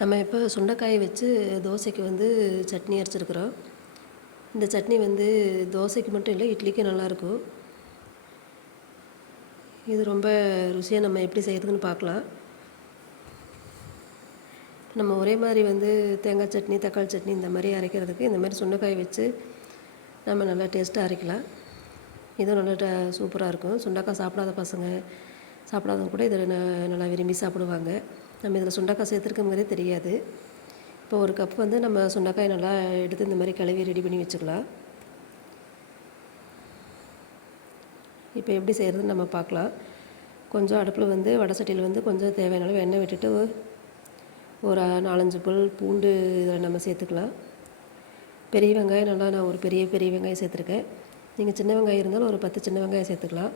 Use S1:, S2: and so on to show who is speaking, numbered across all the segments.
S1: நம்ம இப்போ சுண்டைக்காயை வச்சு தோசைக்கு வந்து சட்னி அரைச்சிருக்கிறோம். இந்த சட்னி வந்து தோசைக்கு மட்டும் இல்லை இட்லிக்கும் நல்லாயிருக்கும் இது ரொம்ப ருசியாக நம்ம எப்படி செய்கிறதுன்னு பார்க்கலாம். நம்ம ஒரே மாதிரி வந்து தேங்காய் சட்னி தக்காளி சட்னி இந்த மாதிரி அரைக்கிறதுக்கு இந்த மாதிரி சுண்டைக்காய் வச்சு நம்ம நல்லா டேஸ்ட்டாக அரைக்கலாம். இதுவும் நல்லா சூப்பராக இருக்கும். சுண்டைக்காய் சாப்பிடாத பசங்க சாப்பிடாதவங்க கூட இதில் நல்லா விரும்பி சாப்பிடுவாங்க. நம்ம இதில் சுண்டக்காய் சேர்த்துருக்கோங்கிறதே தெரியாது. இப்போ ஒரு கப் வந்து நம்ம சுண்டக்காய் நல்லா எடுத்து இந்த மாதிரி கழுவி ரெடி பண்ணி வச்சுக்கலாம். இப்போ எப்படி செய்கிறதுன்னு நம்ம பார்க்கலாம். கொஞ்சம் அடுப்பில் வந்து வடை சட்டியில் வந்து கொஞ்சம் தேவையான அளவு எண்ணெய் விட்டுட்டு ஒரு நாலஞ்சு பல் பூண்டு இதில் நம்ம சேர்த்துக்கலாம். பெரிய வெங்காயம் நல்லா நான் ஒரு பெரிய பெரிய வெங்காயம் சேர்த்துருக்கேன். நீங்கள் சின்ன வெங்காயம் இருந்தாலும் ஒரு பத்து சின்ன வெங்காயம் சேர்த்துக்கலாம்.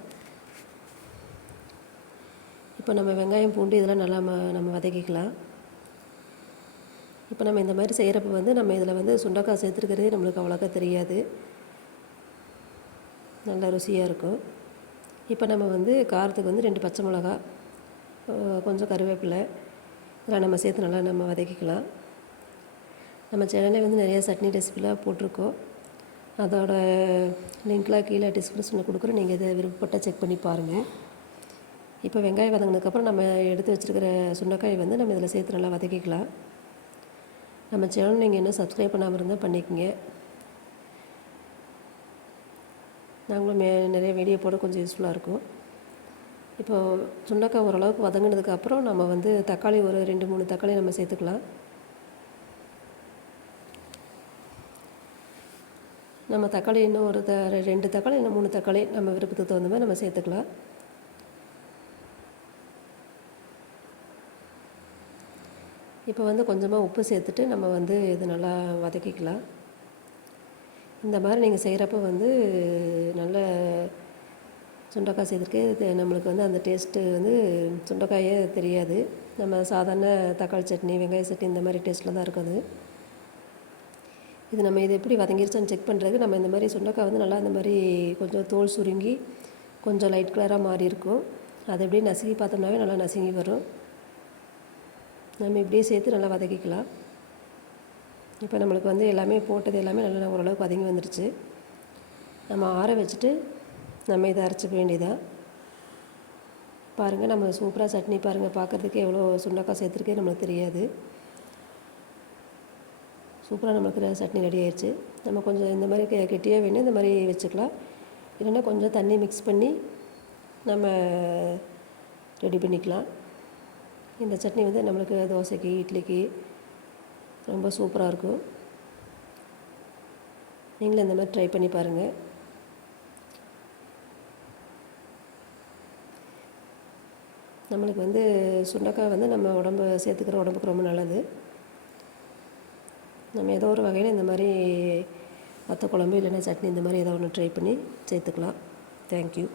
S1: இப்போ நம்ம வெங்காயம் பூண்டு இதெல்லாம் நல்லா நம்ம நம்ம வதக்கிக்கலாம். இப்போ நம்ம இந்த மாதிரி செய்கிறப்ப வந்து நம்ம இதில் வந்து சுண்டக்காய் சேர்த்துருக்கிறதே நம்மளுக்கு அவ்வளோக்கா தெரியாது. நல்லா ருசியாக இருக்கும். இப்போ நம்ம வந்து காரத்துக்கு வந்து ரெண்டு பச்சை மிளகா கொஞ்சம் கருவேப்பிலை இதெல்லாம் நம்ம சேர்த்து நல்லா நம்ம வதக்கிக்கலாம். நம்ம சேனலில் வந்து நிறைய சட்னி ரெசிபிலாம் போட்டிருக்கோம். அதோட லிங்க்லாம் கீழே டிஸ்கிரிப்ஷனில் கொடுக்குறோம் நீங்கள் இதை விருப்பப்பட்டால் செக் பண்ணி பாருங்கள் இப்போ வெங்காயம் வதங்கினதுக்கப்புறம் நம்ம எடுத்து வச்சுருக்கிற சுண்டக்காய் வந்து நம்ம இதில் சேர்த்து நல்லா வதக்கிக்கலாம். நம்ம சேனல் நீங்கள் இன்னும் சப்ஸ்கிரைப் பண்ணாமல் இருந்தால் பண்ணிக்கோங்க. நாங்களும் மே நிறைய வீடியோ போட கொஞ்சம் யூஸ்ஃபுல்லாக இருக்கும். இப்போது சுண்டைக்காய் ஓரளவுக்கு வதங்கினதுக்கப்புறம் நம்ம வந்து தக்காளி ஒரு ரெண்டு மூணு தக்காளி நம்ம சேர்த்துக்கலாம். நம்ம தக்காளி இன்னும் ஒரு த ரெண்டு தக்காளி இன்னும் மூணு தக்காளி நம்ம விருப்பத்துக்கு தகுந்த மாதிரி நம்ம சேர்த்துக்கலாம். இப்போ வந்து கொஞ்சமாக உப்பு சேர்த்துட்டு நம்ம வந்து இது நல்லா வதக்கிக்கலாம். இந்த மாதிரி நீங்கள் செய்கிறப்ப வந்து நல்ல சுண்டக்காய் செய்திருக்கு நம்மளுக்கு வந்து அந்த டேஸ்ட்டு வந்து சுண்டக்காயே தெரியாது. நம்ம சாதாரண தக்காளி சட்னி வெங்காய சட்னி இந்த மாதிரி டேஸ்ட்டில் தான் இருக்குது இது நம்ம இது எப்படி வதங்கிருச்சான்னு செக் பண்ணுறதுக்கு நம்ம இந்த மாதிரி சுண்டக்காய் வந்து நல்லா இந்த மாதிரி கொஞ்சம் தோல் சுருங்கி கொஞ்சம் லைட் கலராக மாறி இருக்கும் அதை எப்படி நசுங்கி பார்த்தோம்னாவே நல்லா நசுங்கி வரும். நம்ம இப்படியே சேர்த்து நல்லா வதக்கிக்கலாம். இப்போ நம்மளுக்கு வந்து எல்லாமே போட்டது எல்லாமே நல்லா ஓரளவுக்கு வதங்கி வந்துடுச்சு நம்ம ஆற வச்சுட்டு நம்ம இதை அரைச்சிக்க வேண்டியதான் பாருங்கள் நம்ம சூப்பராக சட்னி பாருங்கள் பார்க்குறதுக்கு எவ்வளோ சுண்டக்காய் சேர்த்துருக்கே நம்மளுக்கு தெரியாது. சூப்பராக நம்மளுக்கு சட்னி ரெடி ஆயிடுச்சு நம்ம கொஞ்சம் இந்த மாதிரி கெட்டியாக வேணும் இந்த மாதிரி வச்சுக்கலாம். இல்லைன்னா கொஞ்சம் தண்ணி மிக்ஸ் பண்ணி நம்ம ரெடி பண்ணிக்கலாம். இந்த சட்னி வந்து நம்மளுக்கு தோசைக்கு இட்லிக்கு ரொம்ப சூப்பராக இருக்கும். நீங்களும் இந்த மாதிரி ட்ரை பண்ணி பாருங்கள் நம்மளுக்கு வந்து சுண்டக்காய் வந்து நம்ம உடம்பு சேர்த்துக்கிற உடம்புக்கு ரொம்ப நல்லது. நம்ம ஏதோ ஒரு வகையில் இந்த மாதிரி வத்த குழம்பு இல்லைன்னா சட்னி இந்த மாதிரி ஏதோ ஒன்று ட்ரை பண்ணி சேர்த்துக்கலாம். தேங்க்யூ